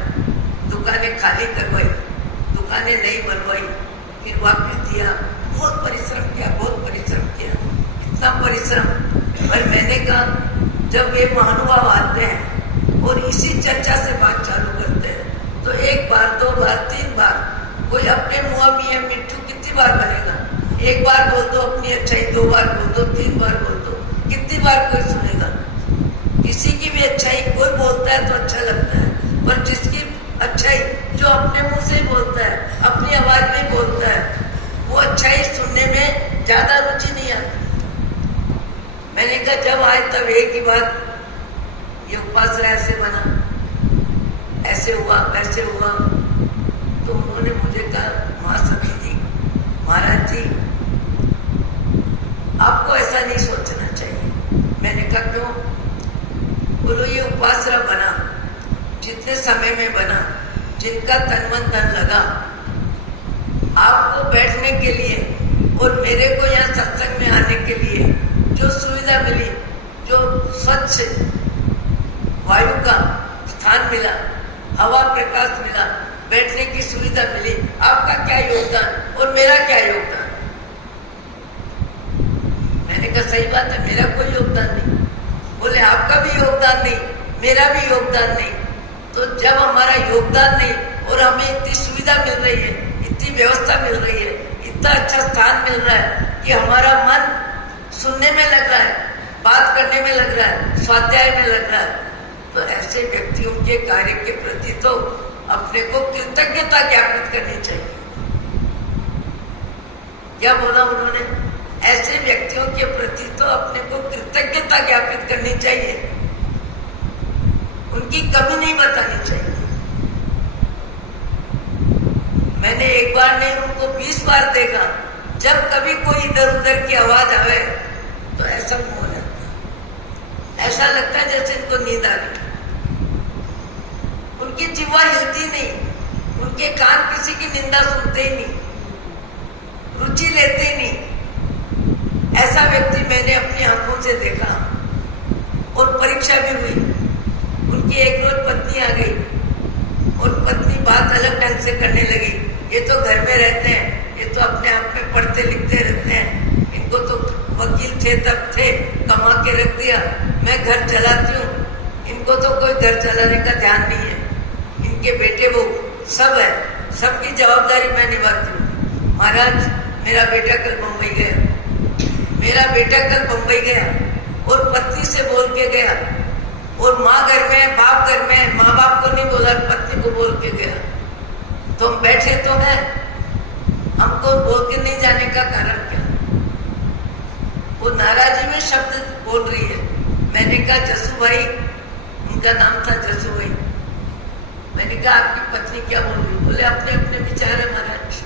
दुकानें खाली करवाई, दुकानें नहीं बनवाई, फिर वापस दिया, बहुत परिश्रम किया, बहुत परिश्रम किया, इतना परिश्रम। पर मैंने कहा जब ये महानुभाव आते हैं और इसी चर्चा से बात चालू करते हैं तो 1 बार, 2 बार, 3 बार, कोई अपने मुआ मियाँ मिट्टू कितनी बार बनेगा? 1 बार बोल दो अपनी अच्छाई, 2 बार बोल दो, 3 बार बोल दो, कितनी बार कोई सुनेगा? किसी की भी अच्छाई कोई बोलता है तो अच्छा लगता है, पर जिसकी अच्छाई जो अपने मुंह से बोलता है, अपनी आवाज में बोलता है, वो अच्छाई सुनने में ज्यादा रुचि नहीं आती। मैंने कहा जब आए तब एक ही बात, ये उपासना ऐसे बना, ऐसे हुआ, वैसे हुआ। तो उन्होंने मुझे कहा महासती जी, महाराज जी, आपको ऐसा नहीं सोचना चाहिए। मैंने कहा क्यों? बोलो ये उपासना बना, जितने समय में बना, जिनका तन मन धन लगा आपको बैठने के लिए और मेरे को यहाँ सत्संग में आने के लिए जो सुविधा मिली, जो स्वच्छ वायु का स्थान मिला, हवा प्रकाश मिला, बैठने की सुविधा मिली, आपका क्या योगदान और मेरा क्या योगदान? मैंने कहा सही बात है, मेरा कोई योगदान नहीं। बोले आपका भी योगदान नहीं, मेरा भी योगदान नहीं। तो जब हमारा योगदान नहीं और हमें इतनी सुविधा मिल रही है, इतनी व्यवस्था मिल रही है, इतना अच्छा स्थान मिल रहा है कि हमारा मन सुनने में लग रहा है, बात करने में लग रहा है, स्वाध्याय में लग रहा है, तो ऐसे व्यक्तियों के कार्य के प्रति तो अपने को कृतज्ञता ज्ञापित करनी चाहिए। क्या बोला उन्होंने? ऐसे व्यक्तियों के प्रति तो अपने को कृतज्ञता ज्ञापित करनी चाहिए, उनकी कमी नहीं बतानी चाहिए। मैंने एक बार नहीं, उनको 20 बार देखा। जब कभी कोई इधर उधर की आवाज आवे तो ऐसा मुंह हो जाता है, ऐसा लगता है जैसे इनको नींद आ गई। उनकी जिह्वा हिलती नहीं, उनके कान किसी की निंदा सुनते ही नहीं, रुचि लेते ही नहीं। ऐसा व्यक्ति मैंने अपनी आंखों से देखा और परीक्षा भी हुई। उनकी एक रोज पत्नी आ गई और पत्नी बात अलग ढंग से करने लगी। ये तो घर में रहते हैं, ये तो अपने आप में पढ़ते लिखते रहते हैं, इनको तो वकील थे तब थे, कमा के रख दिया, मैं घर चलाती हूँ, इनको तो कोई घर चलाने का ध्यान नहीं है, इनके बेटे वो सब है, सबकी जवाबदारी मैं निभाती हूँ। महाराज मेरा बेटा कल बम्बई गया, मेरा बेटा कल बम्बई गया और पत्नी से बोल के गया, और माँ घर में है, बाप घर में है, माँ बाप को नहीं बोला, पत्नी को बोल के गया। तो हम बैठे तो हैं, हमको बोल के नहीं जाने का कारण क्या? वो नाराजी में शब्द बोल रही है। मैंने कहा जसू भाई, उनका नाम था जसू भाई, मैंने कहा आपकी पत्नी क्या बोल रही? बोले अपने अपने विचार है महाराज,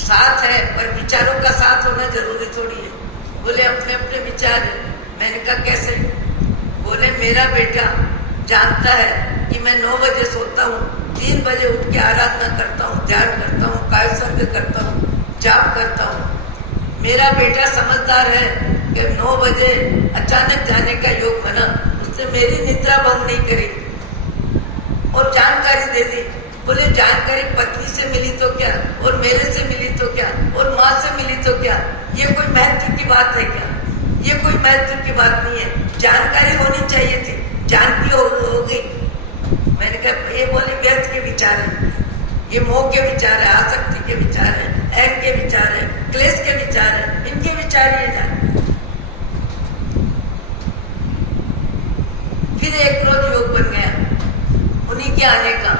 साथ है पर विचारों का साथ होना जरूरी थोड़ी है। बोले अपने अपने विचार है। मैंने कहा कैसे? बोले मेरा बेटा जानता है कि मैं 9 बजे सोता हूँ, 3 बजे उठ के आराधना करता हूँ, ध्यान करता हूँ, काय संग करता हूँ, जाप करता हूँ। मेरा बेटा समझदार है कि 9 बजे अचानक जाने का योग बना, उसने मेरी निद्रा भंग नहीं करी और जानकारी दे दी। बोले जानकारी पत्नी से मिली तो क्या, और मेरे से मिली तो क्या, और माँ से मिली तो क्या? ये कोई महत्व की बात है क्या? ये कोई महत्व की बात नहीं है। जानकारी होनी चाहिए थी, जानती हो गई। मैंने कहा ये बोले व्यर्थ के विचार है, ये मोह के विचार है, आसक्ति के विचार है, अहम के विचार है, क्लेश के विचार है, इनके विचार ये जाने। फिर एक रोज योग बन गया, उन्हीं के आने का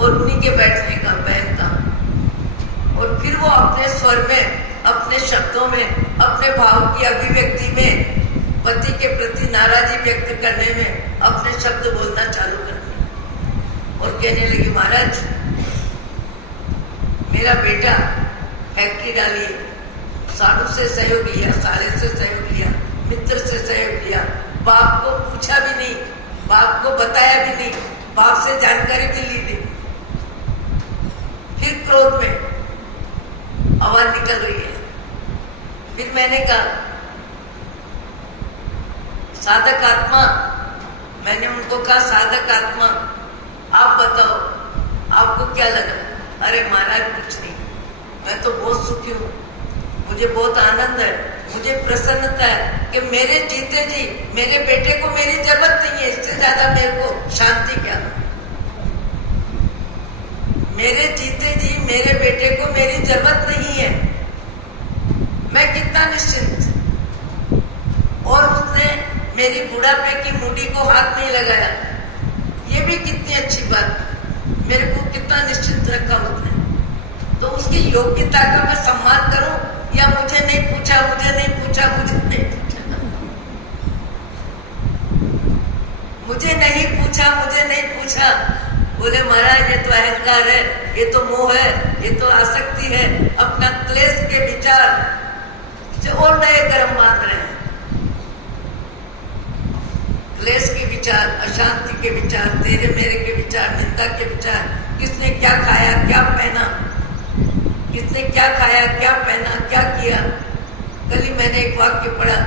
और उन्हीं के बैठने का, बहन का, और फिर वो अपने स्वर में, अपने शब्दों में, अपने भाव की अभिव्यक्ति में, पति के प्रति नाराजी व्यक्त करने में अपने शब्द बोलना चालू कर दिया और कहने लगी महाराज मेरा बेटा फैक्ट्री डाली, साधु से सहयोग लिया, साले से सहयोग लिया, मित्र से सहयोग लिया, बाप को पूछा भी नहीं, बाप को बताया भी नहीं, बाप से जानकारी भी ली नहीं। फिर क्रोध में आवाज निकल रही है। फिर मैंने कहा साधक आत्मा, मैंने उनको कहा साधक आत्मा आप बताओ आपको क्या लगा? अरे महाराज कुछ नहीं, मैं तो बहुत सुखी हूँ, मुझे बहुत आनंद है, मुझे प्रसन्नता है कि मेरे जीते जी मेरे बेटे को मेरी जरूरत नहीं है, इससे ज्यादा मेरे को शांति क्या? मेरे जीते जी मेरे बेटे को मेरी जरूरत नहीं है, मैं कितना निश्चिंत। और उसने मेरी बुढ़ापे की मुंडी को हाथ नहीं लगाया, ये भी कितनी अच्छी बात, मेरे को कितना निश्चिंत रखा उसने। तो उसकी योग्यता का मैं सम्मान करूं या मुझे नहीं पूछा, मुझे नहीं पूछा, मुझे नहीं पूछा, मुझे नहीं पूछा, मुझे नहीं पूछा। बोले महाराज ये तो अहंकार है, ये तो मोह है, ये तो आसक्ति है, अपना क्लेश के विचार से और नए कर्म बांध रहे हैं। क्लेश के विचार, अशांति के विचार, तेरे मेरे के विचार, निंदा के विचार, किसने क्या खाया क्या पहना, किसने क्या खाया क्या पहना क्या किया। कल ही मैंने एक वाक्य पढ़ा,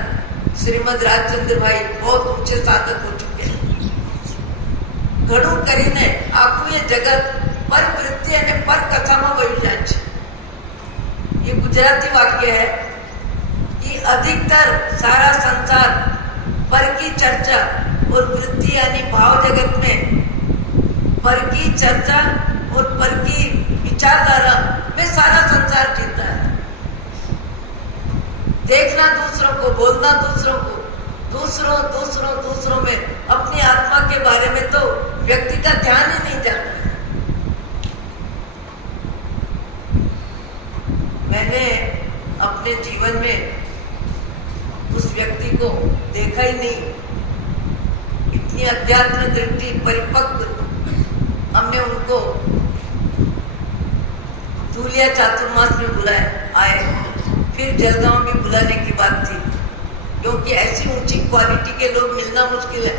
श्रीमद राजचंद्र भाई बहुत ऊंचे साधक हो चुके हैं, घणु કરીને आखू ये जगत पर वृत्ति અને પર કથામાં વયું જાય છે। ये गुजराती वाक्य है कि अधिकतर सारा संसार पर की चर्चा और वृत्ति यानी भाव जगत में पर की चर्चा और पर की विचारधारा में सारा संसार जीता है। देखना दूसरों को, बोलना दूसरों को, दूसरों में, अपनी आत्मा के बारे में तो व्यक्ति का ध्यान ही नहीं जाता है। इतनी अध्यात्म दृष्टि परिपक्व हमने उनको धूलिया चातुर्मास में बुलाए आए, फिर जलगांव में बुलाने की बात थी, क्योंकि ऐसी ऊंची क्वालिटी के लोग मिलना मुश्किल है।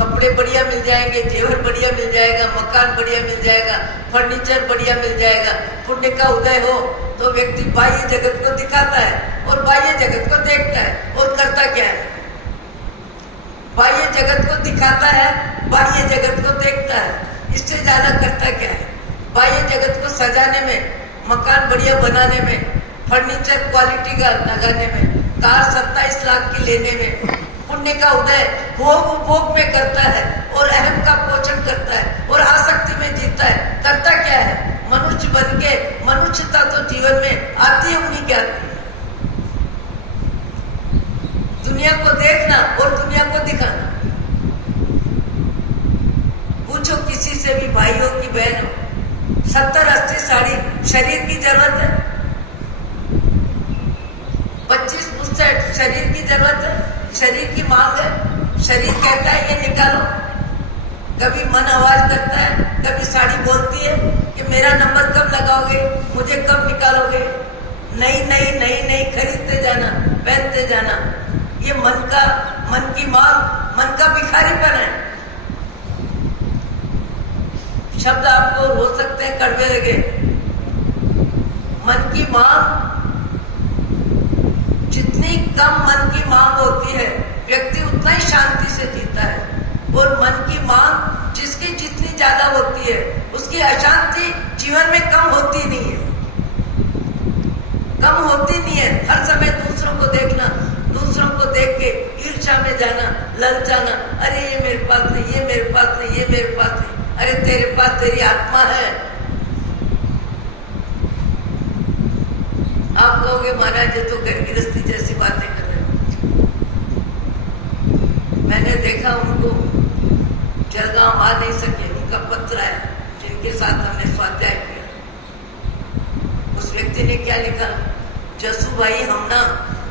कपड़े बढ़िया मिल जाएंगे, जेवर बढ़िया मिल जाएगा, मकान बढ़िया मिल जाएगा, फर्नीचर बढ़िया मिल जाएगा। पुण्य का उदय हो तो व्यक्ति बाह्य जगत को दिखाता है और बाह्य जगत को देखता है, और करता क्या है? बाह्य जगत को दिखाता है, बाह्य जगत को देखता है, इससे ज्यादा करता क्या है? बाह्य जगत को सजाने में, मकान बढ़िया बनाने में, फर्नीचर क्वालिटी का लगाने में, कार 27 लाख की लेने में, पुण्य का उदय भोग उपभोग में करता है और अहम का पोषण करता है और आसक्ति में जीता है। करता क्या है? मनुष्य बन के मनुष्यता तो जीवन में आती है, उन्हीं क्या आती है? दुनिया को देखना और दुनिया को दिखाना। पूछो किसी से भी, भाई हो कि बहन हो, 70-80 साड़ी शरीर की जरूरत है, 25 मुस्टैट शरीर की जरूरत है, शरीर की मांग है। शरीर कहता है ये निकालो, कभी मन आवाज करता है, कभी साड़ी बोलती है कि मेरा नंबर कब लगाओगे, मुझे कब निकालोगे। नहीं नहीं नहीं नहीं, खरीदते जाना, पहनते जाना। ये मन की मांग, मन का भिखारीपन है। शब्द आपको हो सकते हैं कड़वे लगे। मन की मांग, जितनी कम मन की मांग होती है, व्यक्ति उतना ही शांति से जीता है। और मन की मांग जिसकी जितनी ज्यादा होती है, उसकी अशांति जीवन में कम होती नहीं है, कम होती नहीं है। हर समय दूसरों को देखना, दूसरों को देख के ईर्ष्या में जाना, ललचाना, अरे ये मेरे पास नहीं, ये मेरे पास नहीं, ये मेरे पास नहीं। अरे तेरे पास तेरी आत्मा है। आप कहोगे महाराज ये तो घर गृहस्थी जैसी बातें कर रहे हो। मैंने देखा उनको जलगांव आ नहीं सके, उनका पत्र आया जिनके साथ हमने स्वाध्याय किया। उस व्यक्ति ने क्या लिखा? जसू भाई हमना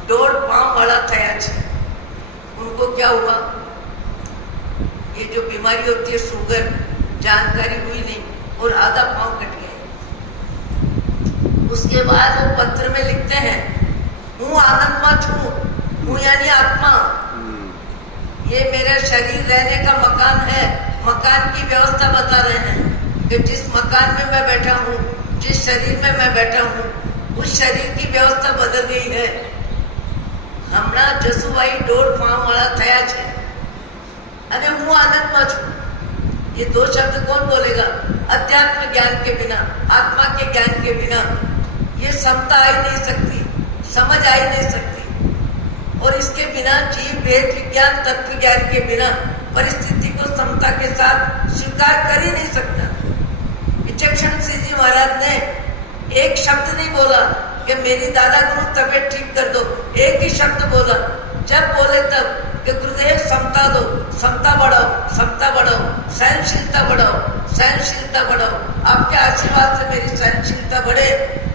1.5 पाँव वाला थया छे। उनको क्या हुआ? ये जो बीमारी होती है शुगर, जानकारी हुई नहीं और आधा पाँव कट गया। उसके बाद वो पत्र में लिखते हैं, हूँ आनंदमा छू, हूँ यानी आत्मा। ये मेरा शरीर रहने का मकान है। मकान की व्यवस्था बता रहे हैं कि जिस मकान में मैं बैठा हूँ, जिस शरीर में मैं बैठा हूँ, उस शरीर की व्यवस्था बदल गई है। हमना जसुभाई 1.5 पाँव वाला थया छे अने हूँ आनंदमा छू। ये 2 शब्द कौन बोलेगा? अध्यात्म ज्ञान के बिना, आत्मा के ज्ञान के बिना ये समता आ ही नहीं सकती, समझ आ ही नहीं सकती। और इसके बिना जीव भेद विज्ञान तत्व ज्ञान के बिना परिस्थिति को समता के साथ स्वीकार कर ही नहीं सकता। विचक्षण सिंह जी महाराज ने एक शब्द नहीं बोला कि मेरी दादा गुरु तबियत ठीक कर दो, एक ही शब्द बोला। जब बोले तब कि गुरुदेव समता दो, समता बढ़ाओ, समता बढ़ाओ, सहनशीलता बढ़ाओ, सहनशीलता बढ़ाओ। आपके आशीर्वाद से मेरी सहनशीलता बढ़े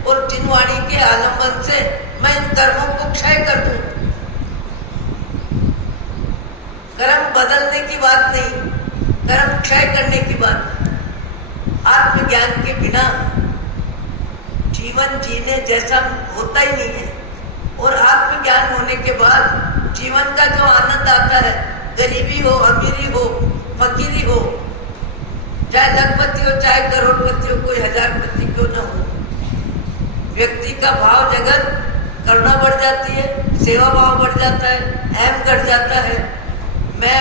और जिनवाणी के आलम्बन से मैं इन कर्मों को क्षय कर दूं। कर्म बदलने की बात नहीं, कर्म क्षय करने की बात। आत्मज्ञान के बिना जीवन जीने जैसा होता ही नहीं है। और आत्मज्ञान होने के बाद जीवन का जो आनंद आता है, गरीबी हो, अमीरी हो, फकीरी हो, चाहे लखपति हो, चाहे करोड़पति हो, कोई हजारपति क्यों न हो, व्यक्ति का भाव जगत करुणा बढ़ जाती है, सेवा भाव बढ़ जाता है, अहम घट जाता है, मैं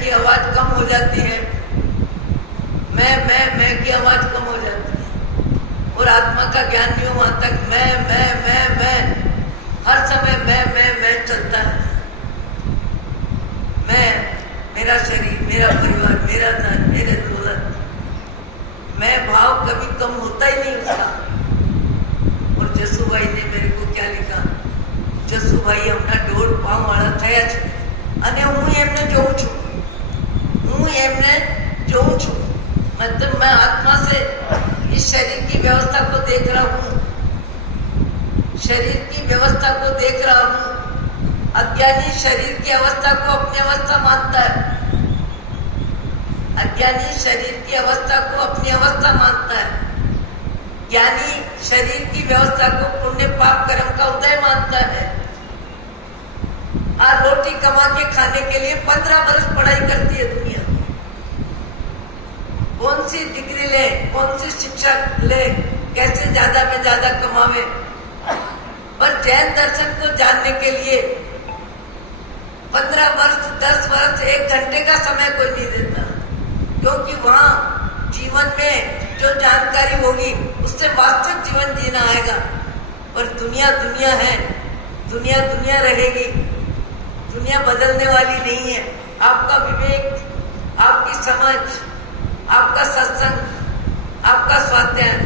की आवाज कम हो जाती है, मैं की आवाज कम हो जाती है। और आत्मा का ज्ञान नहीं हुआ तक मैं हर समय मैं चलता है। मैं, मेरा शरीर, मेरा परिवार, मेरा धन, मेरे दौलत, मैं भाव कभी कम होता ही नहीं उसका। और जसू भाई ने मेरे को क्या लिखा? जसू भाई हमना 1.5 पाँव वाला थया छे અને હું એમને જોઉં છું। मतलब मैं आत्मा से इस शरीर की व्यवस्था को देख रहा हूँ, शरीर की व्यवस्था को देख रहा हूँ। अज्ञानी शरीर की अवस्था को अपनी अवस्था मानता है, अज्ञानी शरीर की अवस्था को अपनी अवस्था मानता है, ज्ञानी शरीर की व्यवस्था को पुण्य पाप कर्म का उदय मानता है। और रोटी कमा के खाने के लिए 15 वर्ष पढ़ाई करती है दुनिया। कौन सी डिग्री ले, कौन सी शिक्षा ले, कैसे ज्यादा में ज्यादा कमावे। पर जैन दर्शन को जानने के लिए 15 वर्ष, 10 वर्ष, 1 घंटे का समय कोई नहीं देता, क्योंकि वहां जीवन में जो जानकारी होगी उससे वास्तविक जीवन जीना आएगा। पर दुनिया दुनिया है, दुनिया दुनिया रहेगी, दुनिया बदलने वाली नहीं है। आपका विवेक, आपकी समझ, आपका सत्संग, आपका स्वाध्याय,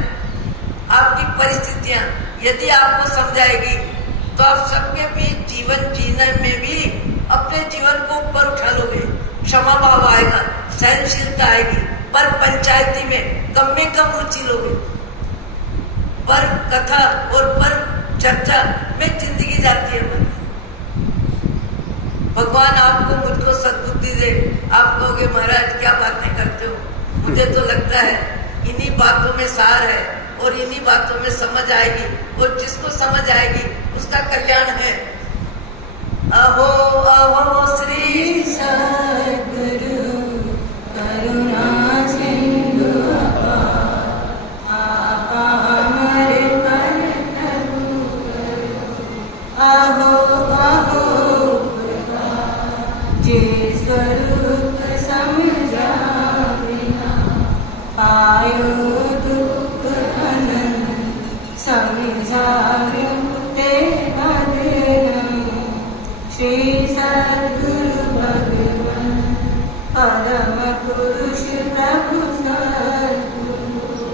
आपकी परिस्थितियां यदि आपको समझाएगी तो आप सबके बीच जीवन जीने में भी अपने जीवन को ऊपर उठा लोगे। क्षमा भाव आएगा, सहनशीलता आएगी, पर पंचायती में कम रुचि लोगे। पर कथा और पर चर्चा में जिंदगी जाती है। भगवान आपको मुझको सद्बुद्धि दे। आप कहोगे महाराज क्या बातें करते हो, मुझे तो लगता है इन्हीं बातों में सार है और इन्हीं बातों में समझ आएगी, और जिसको समझ आएगी उसका कल्याण है। अहो अहो श्री सद्गुरु करुणा सिंधु आपा हमारे पर प्रभु करो। अहो अहो जे स्वरूप समझा बिना पायो दुख अनंत समझावे तेरा देना। श्री सद्गुरु भगवान परम पुरुष प्रभु सद्गुरु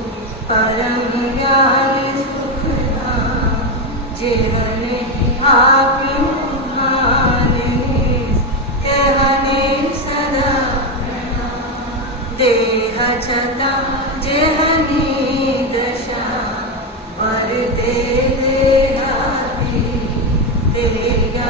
परम ज्ञानी सुखदान जीवन आप सदा देह छता जेहनी दशा पर दे देहाती तेरा